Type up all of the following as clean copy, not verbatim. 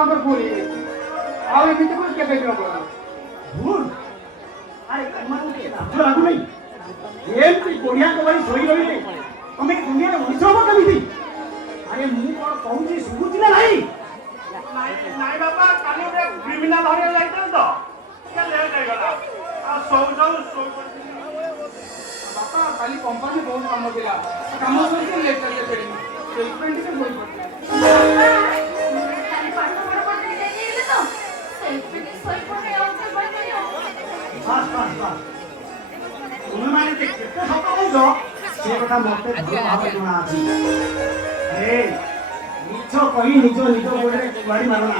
ଆମର ଭୁଲ ହେଇଯାଇଛି ଆଉ ଏମିତି ଭୁଲ କେବେ ବି ହବନି। ଭୁଲ ଆରେ ତମମାନଙ୍କୁ ଲାଜ ଲାଗୁନାହିଁ ଏମିତି କୋଢିଆଙ୍କ ଭଳି ଶୋଇ ରହିଲେ ତମେ ଦୁନିଆରେ ମଣିଷ ହବ କେମିତି? ଆରେ ମୁଁ କଣ କହୁଛି ଶୁଭୁଛି ନା ନାଇଁ? ନାଇଁ ବାପା କାଲି ଗୋଟେ କ୍ରିମିନାଲ ଧରିବାକୁ ଯାଇଥିଲେ ତ ଟିକେ ଲେଟ୍ ହେଇଗଲା ଆଉ ବାପା କାଲି କମ୍ପାନୀ ବହୁତ କାମ ଥିଲା କାମ ସରିକି ଲେଟ୍ ହେଇକି ଫେରିନି ସେଇଥିପାଇଁ ଟିକେ ଭୁଲ କରିଥିଲି। ତୁମେମାନେ କେତେ ସତ କହୁଛ ସେ କଥା ମତେ ଭଲ ଭାବରେ ଜଣା ଅଛି। ମିଛ କହି ନିଜ ଗୋଡ଼ରେ କୁଆଡ଼ି ମାରନା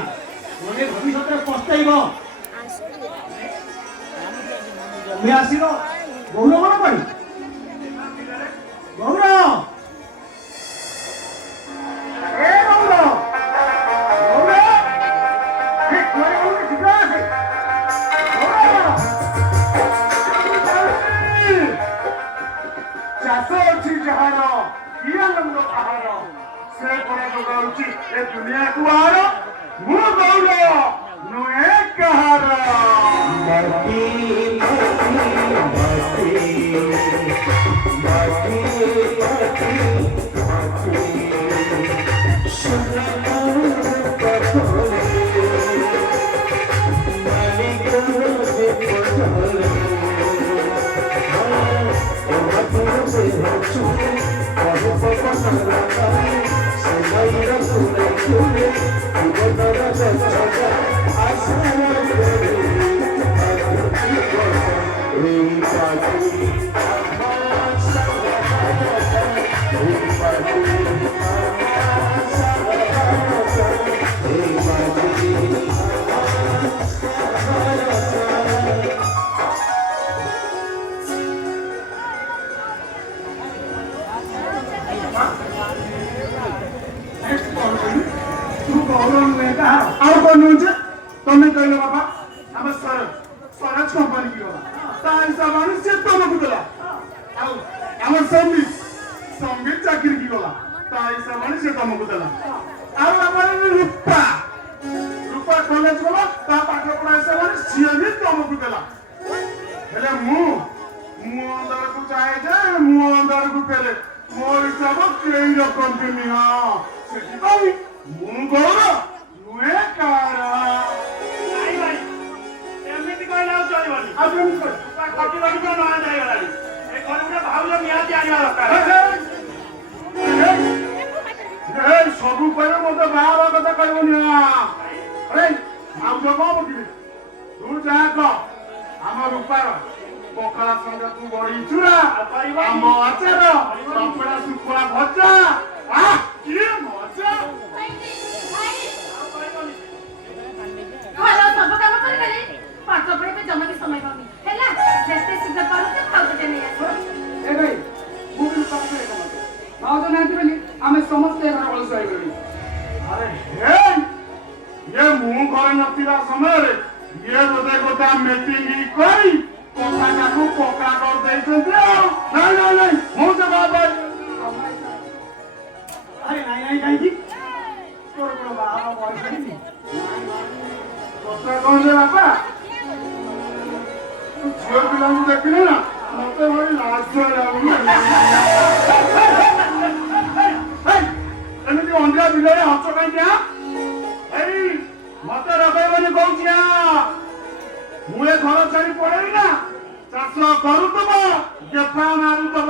ଗୋଟେ ଭବିଷ୍ୟତରେ ପସ୍ତେଇବ। ତମେ ଆସିବ ଗୌର କଣ କରି ଗୌର दुनिया को आर मु गौर नुए कहार तमें कहल बाबा आम स्वराज कंपनी की गला हिसाब से तुमको देला आम संगीत चाकरी की गला हिसाब से तुमको देला रूपा रूपा कॉलेज गला पाठ पढ़ा हिसाब सी भी तुमको देला हेले अंदर को चाहे जे अंदर को फेरे मो हिसाब कई रखती हाँ से गौर नुए कार सबू कह मत बाहर कथा कहनी अरे भाज कौन पकड़े तू जहाँ कह आम रूपार पखाला संगे तू बड़ी चूड़ा आम आचार कपड़ा सुखुआ भजा किए मजा पाठ पढ़े पे जमा के समय पाबी हैला जैसे सीधा पारो के खाउते नहीं आसो ए भाई मुझे पास में कमा भाव तो नहीं बोली हमें समझते घर वाले सही बोली अरे हे ये मुंह घर नथिला समय रे ये गोटे गोटा मीटिंग करी कोका काकू कोका कर देइछन्ते नहीं मु से बात अरे नहीं काई तोर को बाबा बॉय नहीं कोका कौन जे बापा झील पिला देखिले ना मत भाई लाज एमती अंधा बिल हस कहीं मत रखनी कौन मुझे घर छाड़ी पड़ेगी ना चाष करुतम गेफा मारुतम